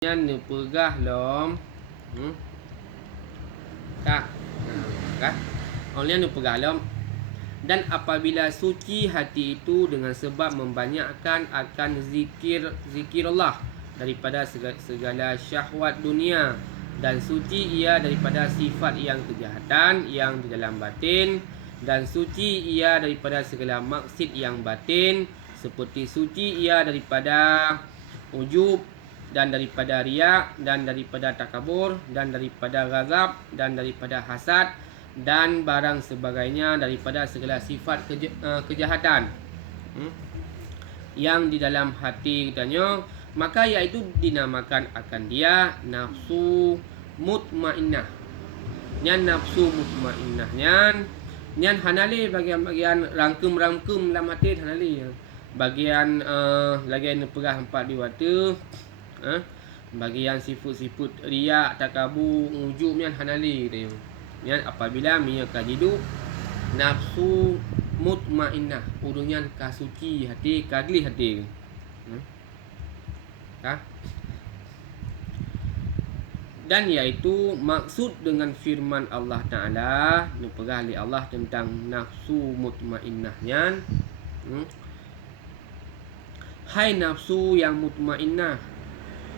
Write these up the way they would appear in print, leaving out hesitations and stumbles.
Yang pegah lom. Tak. Kan? Orang yang pegah lom. Dan apabila suci hati itu dengan sebab membanyakkan akan zikir Allah daripada segala syahwat dunia, dan suci ia daripada sifat yang kejahatan yang di dalam batin, dan suci ia daripada segala maksud yang batin, seperti suci ia daripada ujub, dan daripada riak, dan daripada takabur, dan daripada ghazab, dan daripada hasad, dan barang sebagainya daripada segala sifat kejahatan yang di dalam hati katanya, maka iaitu dinamakan akan dia nafsu mutmainnah. Nyan nafsu mutmainnah nyan hanali bagian-bagian rangkum dalam hati hanali bagian lagi perah empat diwata, bagian sifut-sifut riak, takabur, ujub nyan hanali katanya. Yang apabila mereka hidup nafsu mutmainnah, urungnya kasuci hati, kagli hati. Dan iaitu maksud dengan firman Allah Ta'ala diperah oleh Allah tentang nafsu mutmainnahnya. Hai nafsu yang mutmainnah,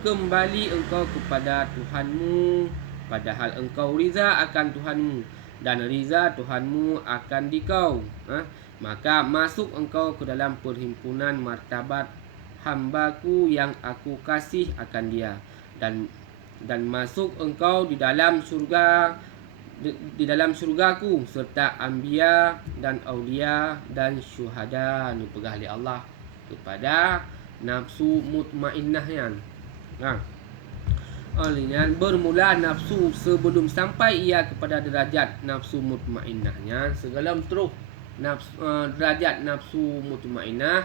kembali engkau kepada Tuhanmu, padahal engkau riza akan Tuhanmu, dan riza Tuhanmu akan dikau. Maka masuk engkau ke dalam perhimpunan martabat hambaku yang aku kasih akan dia, dan masuk engkau di dalam syurga, di dalam syurgaku, serta anbiya dan aulia dan syuhada. Ini pegah oleh Allah kepada nafsu mutmainnahnya. Olehnya bermula nafsu sebelum sampai ia kepada derajat nafsu mutmainnahnya, segala terus derajat nafsu mutmainnah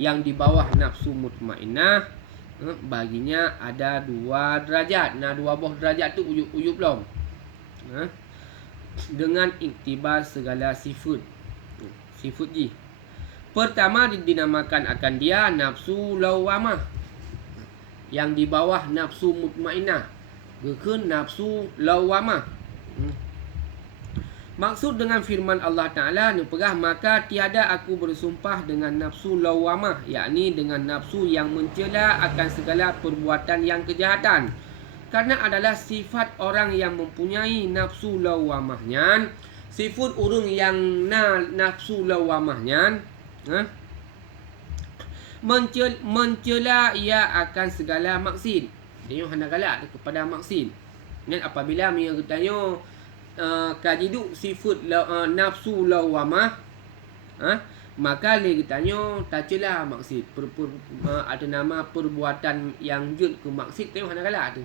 yang di bawah nafsu mutmainnah, baginya ada dua derajat. Nah, dua buah derajat tu uyub belum? Dengan iktibar segala sifat ji. Pertama dinamakan akan dia nafsu lawamah, yang di bawah nafsu mutmainnah, bukan nafsu lawamah. Maksud dengan firman Allah Ta'ala perah, maka tiada aku bersumpah dengan nafsu lawamah, yakni dengan nafsu yang mencela akan segala perbuatan yang kejahatan, karena adalah sifat orang yang mempunyai nafsu lawamahnya. Sifat orang yang nafsu lawamahnya mencela ia akan segala maksud. Dia hendak galak kepada maksud. Dan apabila dia bertanya kajidu sifat nafsu lawamah, maka dia bertanya tak cela maksud. Ada nama perbuatan yang jud ke maksud, dia hendak galak tu.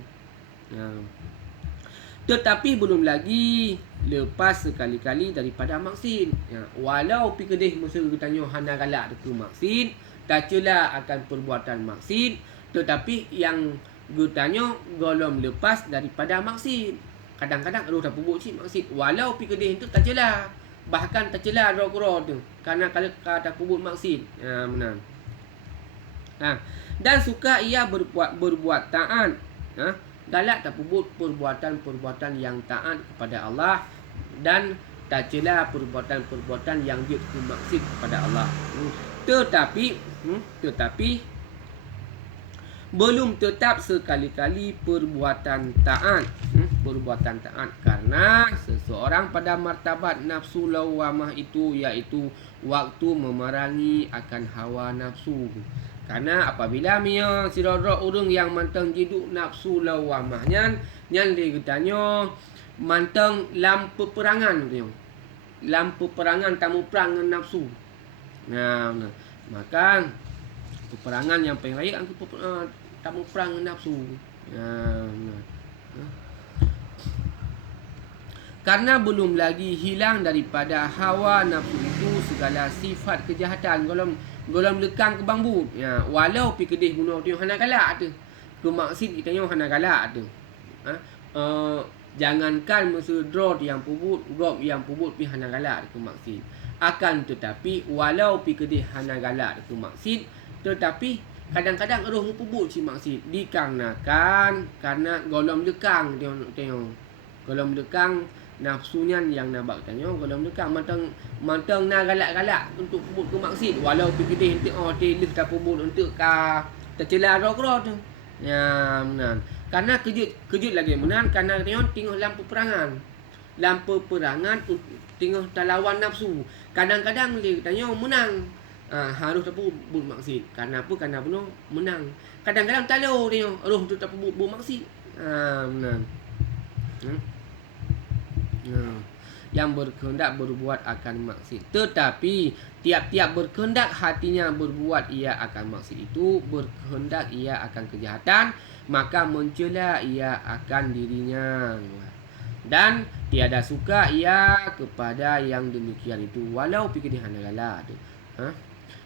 Tetapi belum lagi lepas sekali-kali daripada maksud. Walau pi kedih masa bertanya hendak galak ke maksud, tak cela akan perbuatan maksud, tetapi yang bertanya golong lepas daripada maksud. Kadang-kadang tak pubuk cik maksud, walau pi kedih itu tak cela, bahkan tak cela roh tu, karena kalau tak pubuk maksud. Benar. Dan suka ia berbuat taat, galak tak pubuk perbuatan yang taat kepada Allah, dan tak cela perbuatan yang dia maksud kepada Allah. Tetapi belum tetap sekali-kali perbuatan taat, karena seseorang pada martabat nafsu lawamah itu, iaitu waktu memerangi akan hawa nafsu. Karena apabila sirodok orang yang mantang jiduk nafsu lawamahnya, yang dia bertanya mantang lam peperangan, tamu perang dengan nafsu. Maka peperangan yang paling layak tamu perang dengan nafsu. Karena belum lagi hilang daripada hawa nafsu itu segala sifat kejahatan, golong lekang ke bambu. Walau pi kedih bunuh dia hana galak tu, ke maksud kita nyo hana galak tu. Jangankan masa drop yang pubut pi hana galak ke maksud. Akan tetapi walau pi kedih hana galak ke maksud, tetapi Kadang-kadang roh pebut si maksud dikarenakan karena golom dekang tengok. Golom dekang nafsunya yang nak bak tanya golom dekang mantang nak galak-galak untuk pebut ke maksud walau pergi dia lih tak pebut untuk ka tercela roh tu. Ya menan. Karena kejut lagi menan karena tengok lampu peperangan. Lampu peperangan tengok lawan nafsu. Kadang-kadang dia tanya menang. Harus tak pebut maksud. Karena apa? Karena bunuh menang. Kadang-kadang talu tengok roh tu tak pebut maksud. Menan. Yang berkehendak berbuat akan maksud. Tetapi tiap-tiap berkehendak hatinya berbuat ia akan maksud itu, berkehendak ia akan kejahatan, maka mencela ia akan dirinya. Dan tiada suka ia kepada yang demikian itu, walau fikir hanagala.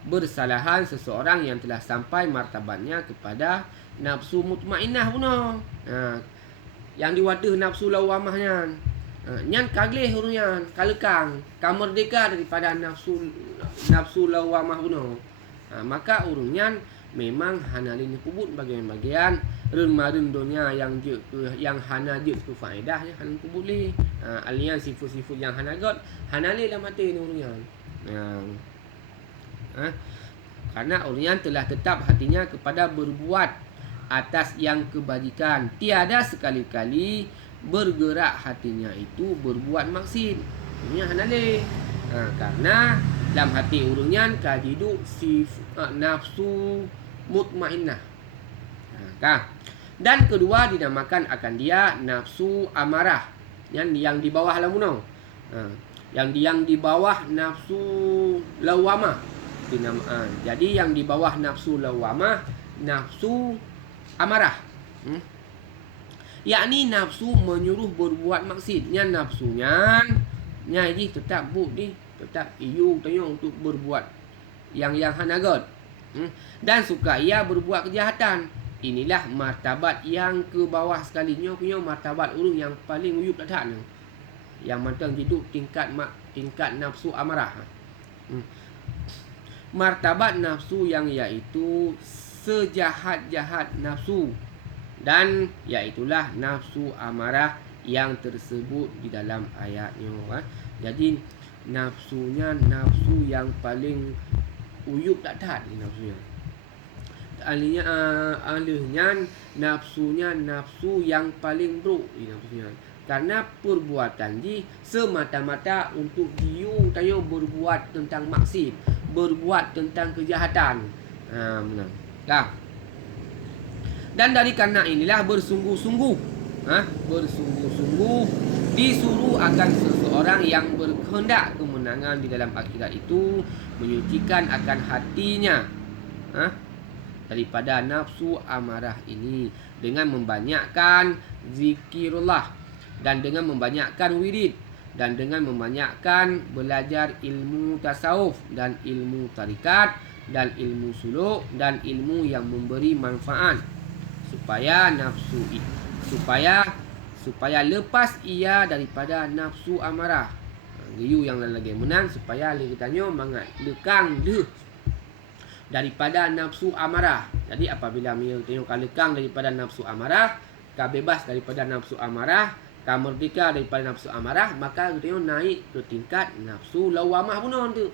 Bersalahan seseorang yang telah sampai martabatnya kepada nafsu mutmainnah puno. Yang diwadah nafsu lawamahnya. Nyan kagleh urunyan, kalekang, kamerdeka daripada nafsu lawamah puno. Maka urunyan memang hanalin kubut bagian-bagian remarin dunia yang hana je tu faedahnya hanan kubut li. Alian sifat-sifat yang hanagot hanalin lah mati ni urunyan. Karena urunyan telah tetap hatinya kepada berbuat atas yang kebajikan, tiada sekali-kali bergerak hatinya itu berbuat maksud. Ini hanale. Karena dalam hati urunyan kajidu nafsu mutmainnah. Dan kedua dinamakan akan dia nafsu amarah. Yang di bawah lamuno. Yang di bawah nafsu lawamah. Jadi yang di bawah nafsu lawamah, nafsu amarah. Yakni nafsu menyuruh berbuat maksudnya nafsunya ini tetap tetap iu tayong untuk berbuat yang hanagot. Dan suka ia berbuat kejahatan. Inilah martabat yang ke bawah sekali. Punya martabat urung yang paling uyup tak ada. Yang mantang hidup tingkat nafsu amarah. Martabat nafsu yang iaitu sejahat-jahat nafsu. Dan iaitulah nafsu amarah yang tersebut di dalam ayatnya. Jadi nafsunya nafsu yang paling uyup tak tahan ni nafsunya. Alihnya nafsunya nafsu yang paling buruk ni nafsunya. Karena perbuatan di semata-mata untuk diu tayo berbuat tentang maksud, berbuat tentang kejahatan. Benar. Dan dari karena inilah bersungguh-sungguh disuruh akan seseorang yang berkehendak kemenangan di dalam akhirat itu menyucikan akan hatinya daripada nafsu amarah ini dengan membanyakkan zikirullah dan dengan membanyakkan wirid dan dengan membanyakkan belajar ilmu tasawuf dan ilmu tarikat dan ilmu suluk dan ilmu yang memberi manfaat supaya lepas ia daripada nafsu amarah. Giyu yang lagi menang supaya kita mangat lekang deh daripada nafsu amarah. Jadi apabila dia tengok lekang daripada nafsu amarah, ka bebas daripada nafsu amarah, ka merdeka daripada nafsu amarah, maka dia naik ke tingkat nafsu lawamah pun tu.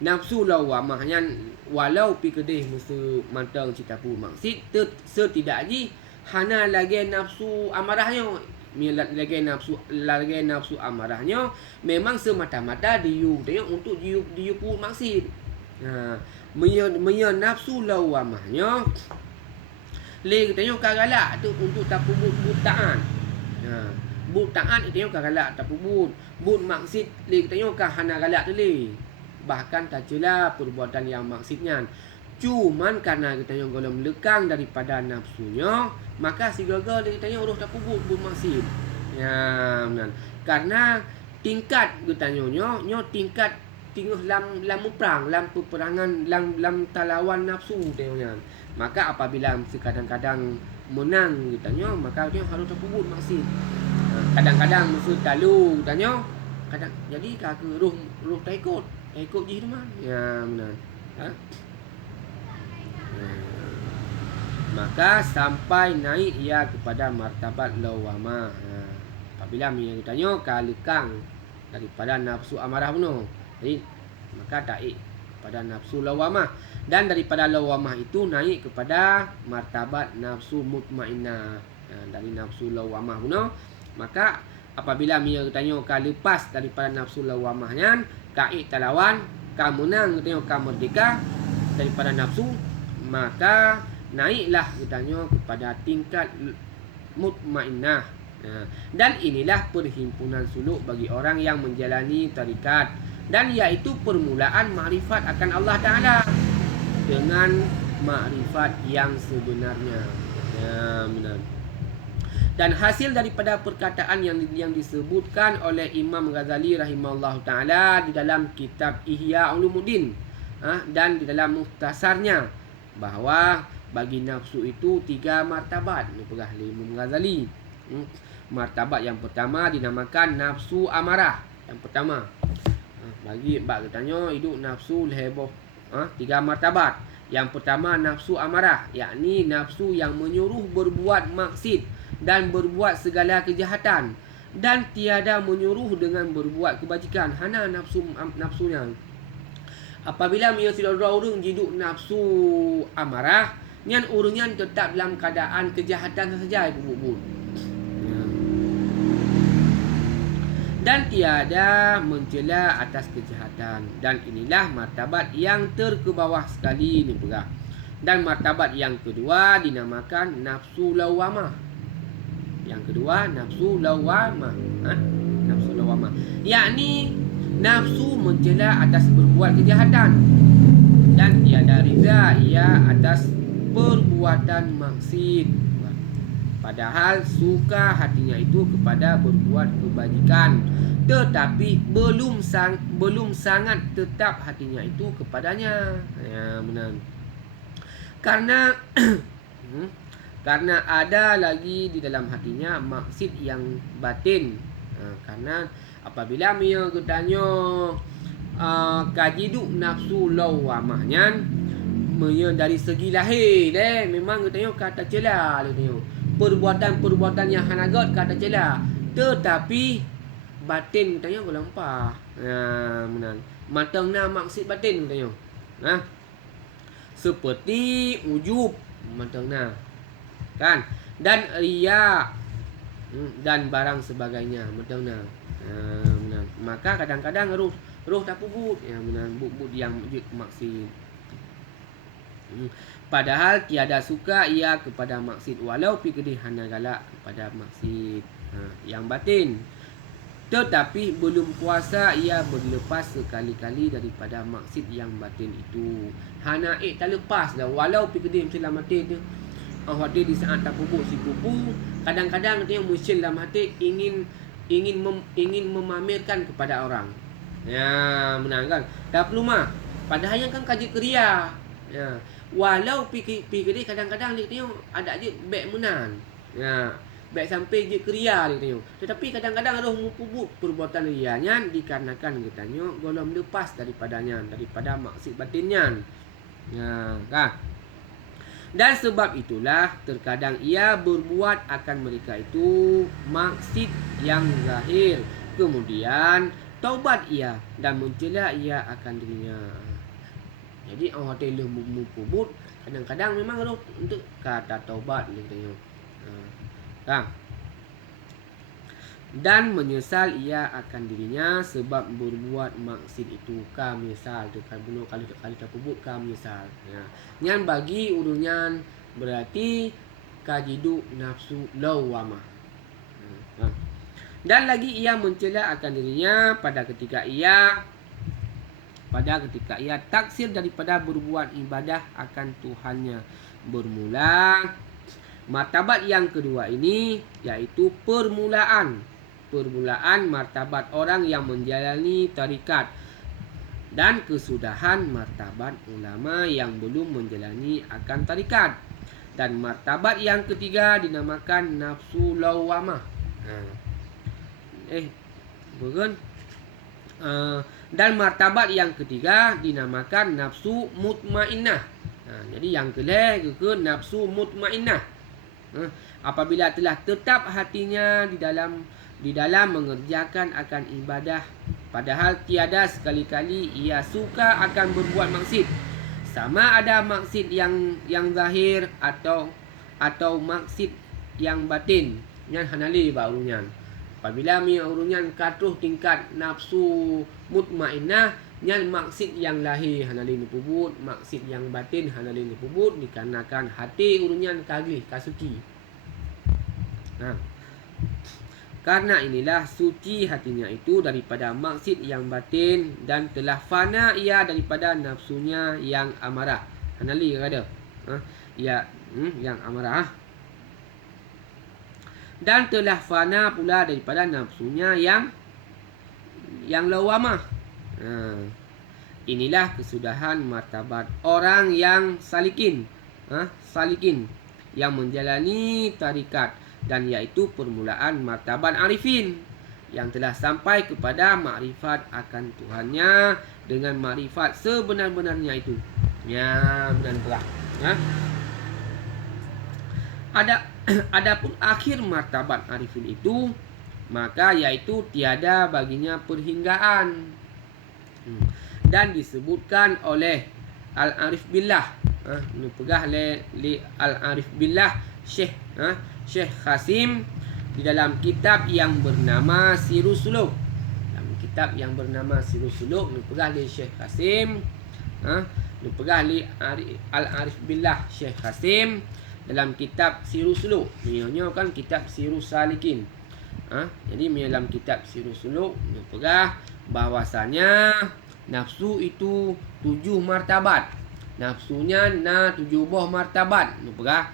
Nafsu lawamahnya walau pi kedih musuh mantang cita pu maksud setidaknya hana lagi nafsu amarahnya lagi nafsu amarahnya memang semata-mata diu tengok untuk diu pu maksud. Meya nafsu lawamahnya le tengok kagalak tu untuk tak pubut ta'an. But ta'an tengok kagalak tak pubut but maksud le tengok hana galak tu le. Bahkan tak cela perbuatan yang maksudnya. Cuman karena kita yang golong lekang daripada nafsunya, maka si gagal dia tanya urus tak pubut maksud. Ya, benar. Karena tingkat kita nyo tingkat tinggal lam perang, lam peperangan, lam talawan nafsu tengoknya. Maka apabila kadang-kadang menang kita nyo, maka dia harus tak pubut maksud. Kadang-kadang musuh talu tanya, kadang jadi kagak roh tak ikut je teman. Ya benar. maka sampai naik ia kepada martabat lawamah. Apabila ia ditanya kalekang daripada nafsu amarah bunuh, jadi maka taik pada nafsu lawamah, dan daripada lawamah itu naik kepada martabat nafsu mutmainnah. Dari nafsu lawamah bunuh, maka apabila ia ditanya lepas daripada nafsu lawamahnya, kaik talawan ka menang ditanya ka merdeka daripada nafsu, maka naiklah ditanya kepada tingkat mutmainnah. Dan inilah perhimpunan suluk bagi orang yang menjalani tarikat, dan iaitu permulaan makrifat akan Allah Ta'ala dengan makrifat yang sebenarnya. Benar. Dan hasil daripada perkataan yang disebutkan oleh Imam Ghazali rahimahullah ta'ala di dalam kitab Ihya Ulumuddin, dan di dalam mukhtasarnya, bahawa bagi nafsu itu 3 martabat. Ini perah Imam Ghazali. Martabat yang pertama dinamakan nafsu amarah. Yang pertama, bagi bab katanya hidup nafsu leheboh, 3 martabat. Yang pertama nafsu amarah, yakni nafsu yang menyuruh berbuat maksiat dan berbuat segala kejahatan, dan tiada menyuruh dengan berbuat kebajikan. Hana nafsunya. Apabila ia tidak ada orang hidup nafsu amarah, nyan orangnya tetap dalam keadaan kejahatan saja ibu-ibu. Dan tiada mencela atas kejahatan. Dan inilah martabat yang terkebawah sekali ni pula. Dan martabat yang kedua dinamakan nafsu lawamah. Yang kedua nafsu lawamah. Nafsu lawamah, yakni nafsu mencela atas berbuat kejahatan, dan tiada rida ia atas perbuatan maksiat. Padahal suka hatinya itu kepada berbuat kebajikan, tetapi belum sangat tetap hatinya itu kepadanya. Benar. Karena karena ada lagi di dalam hatinya maksud yang batin. Karena apabila ia bertanya kajiduk nafsu lawamahnya, ia dari segi lahir memang katanya kata cela katanya. Perbuatan-perbuatan yang hanagat kata cela, tetapi batin katanya berlampah. Benar. Matangna maksud batin katanya. Seperti ujub matangna, kan, dan riya dan barang sebagainya matangna. Benar. Maka kadang-kadang roh tak pubut, benar, bubut yang maksud. Padahal tiada suka ia kepada maksud, walau pikir hana galak kepada maksud yang batin, tetapi belum kuasa ia berlepas sekali-kali daripada maksud yang batin itu. Hana tak lepas dah, walau pikir dalam hati tu, hati di saat tak pupuk si pupu, kadang-kadang dia muncul dalam hati ingin memamerkan kepada orang. Benar kan? Tak perlu mah. Padahal yang kan kaji kriya. Walau pikir dia kadang-kadang dia tengok ada je baik menan. Baik sampai je kriya dia tengok. Tetapi kadang-kadang roh mupubuk perbuatan rianya dikarenakan dia tengok golong lepas daripadanya, daripada maksud batinnya. Kan? Dan sebab itulah terkadang ia berbuat akan mereka itu maksud yang zahir, kemudian taubat ia dan mencela ia akan dirinya. Jadi orang hotel mupubut kadang-kadang memang roh untuk kata taubat dia tengok. Dan menyesal ia akan dirinya sebab berbuat maksud itu. Menyesal tu kan bunuh kalau tak pubut menyesal. Yang bagi urunyan berarti kajidu nafsu lawamah. Dan lagi ia mencela akan dirinya pada ketika ia taksir daripada berbuat ibadah akan Tuhannya. Bermula martabat yang kedua ini, yaitu permulaan martabat orang yang menjalani tarikat, dan kesudahan martabat ulama yang belum menjalani akan tarikat. Dan martabat yang ketiga dinamakan nafsu lawamah. Dan martabat yang ketiga dinamakan nafsu mutmainnah. Jadi yang kelih ke nafsu mutmainnah. Apabila telah tetap hatinya di dalam mengerjakan akan ibadah, padahal tiada sekali-kali ia suka akan berbuat maksiat, sama ada maksiat yang zahir atau maksiat yang batin. Nyan hanali ba urunyan. Apabila mi urunyan katuh tingkat nafsu mutmainnah, nyan maksiat yang lahir hanali nupubut, maksiat yang batin hanali nupubut, dikarenakan hati urunyan kagih kasuci. Karena inilah suci hatinya itu daripada maksiat yang batin, dan telah fana ia daripada nafsunya yang amarah. Hanali ada. Yang amarah. Dan telah fana pula daripada nafsunya yang lawamah. Inilah kesudahan martabat orang yang salikin. Salikin yang menjalani tarikat, dan iaitu permulaan martabat arifin yang telah sampai kepada makrifat akan Tuhannya dengan makrifat sebenar-benarnya itu. Ya, benar-benar. Adapun akhir martabat arifin itu, maka iaitu tiada baginya perhinggaan, dan disebutkan oleh Al-Arif Billah, pegah li Al-Arif Billah Syekh Qasim di dalam kitab yang bernama Sirus Suluk. Dalam kitab yang bernama Sirus Suluk, pegah li Syekh Qasim, pegah li Al-Arif Billah Syekh Qasim dalam kitab Sirus Suluk. Ini kan kitab Sirus Salikin. Jadi dalam kitab Sirus Suluk pegah bahwasanya nafsu itu 7 martabat. Nafsunya 7 buah martabat. Pegah.